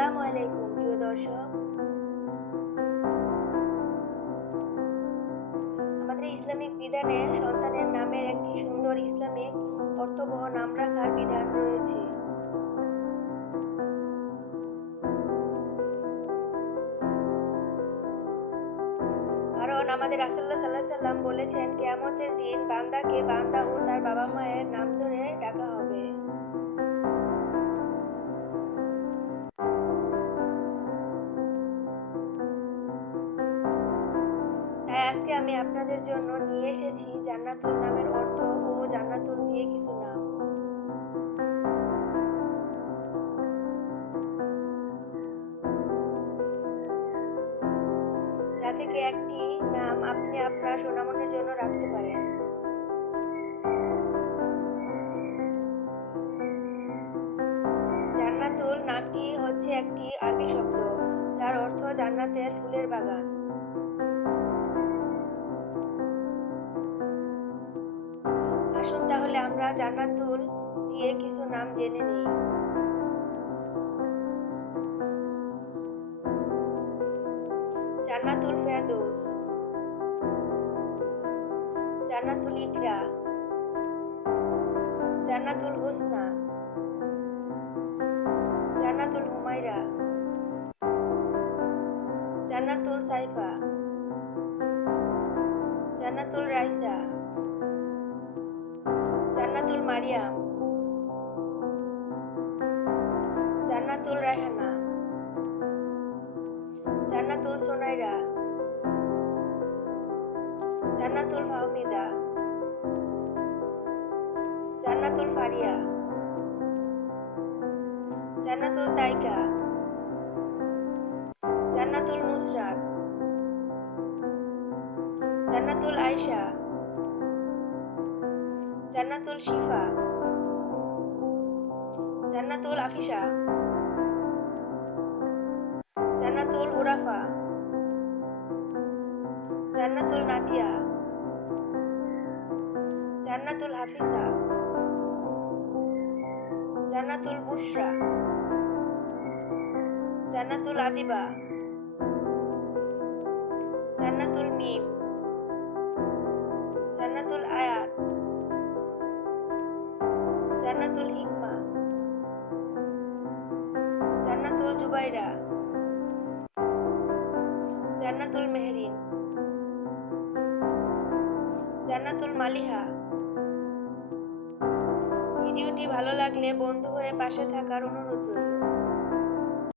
আসসালামু আলাইকুম প্রিয় দর্শক। আমাদের ইসলামিক বিধানে সন্তানের নামের একটি সুন্দর ইসলামিক অর্থবহ নাম রাখার বিধান রয়েছে। কারণ আমাদের রাসূলুল্লাহ সাল্লাল্লাহু আলাইহি সাল্লাম বলেছেন, কিয়ামতের দিন বান্দাকে বান্দা ও তার বাবা মায়ের নাম ধরে ডাকা হবে। তাই আজকে আমি আপনাদের জন্য নিয়ে এসেছি জান্নাতুল নামের অর্থ ও জান্নাতুল দিয়ে কিছু নাম, যা থেকে একটি নাম আপনি আপনার সোনামনের জন্য রাখতে পারেন। জান্নাতুল নামটি হচ্ছে একটি আরবি শব্দ, যার অর্থ জান্নাতের ফুলের বাগান। আসুন তাহলে আমরা জান্নাতুল দিয়ে কিছু নাম জেনে নিই। জান্নাতুল ফেরদৌস, জান্নাতুল ইকরা, জান্নাতুল হোসনা, জান্নাতুল হুমায়রা, জান্নাতুল সাইফা, জান্নাতুল রাইসা, জান্নাতুল মারিয়াম, জান্নাতুল রায়হানা, জান্নাতুল সোনাইরা, জান্নাতুল ফাহমিদা, জান্নাতুল ফারিয়া, জান্নাতুল তাইকা, জান্নাতুল নুসরাত, জান্নাতুল আয়শা, জান্নাতুল শিফা, জান্নাতুল আফিসা, জান্নাতুল হুরাফা, জান্নাতুল নাদিয়া, জান্নাতুল হাফিসা, জান্নাতুল বুশরা, জান্নাতুল আদিবা, জান্নাতুল মিম, জান্নাতুল আয়াত, জান্নাতুল হিকমা, জান্নাতুল জুবাইরা, জান্নাতুল মেহরিন, জান্নাতুল মালিহা। ভিডিওটি ভালো লাগলে বন্ধু হয়ে পাশে থাকার অনুরোধ রইল।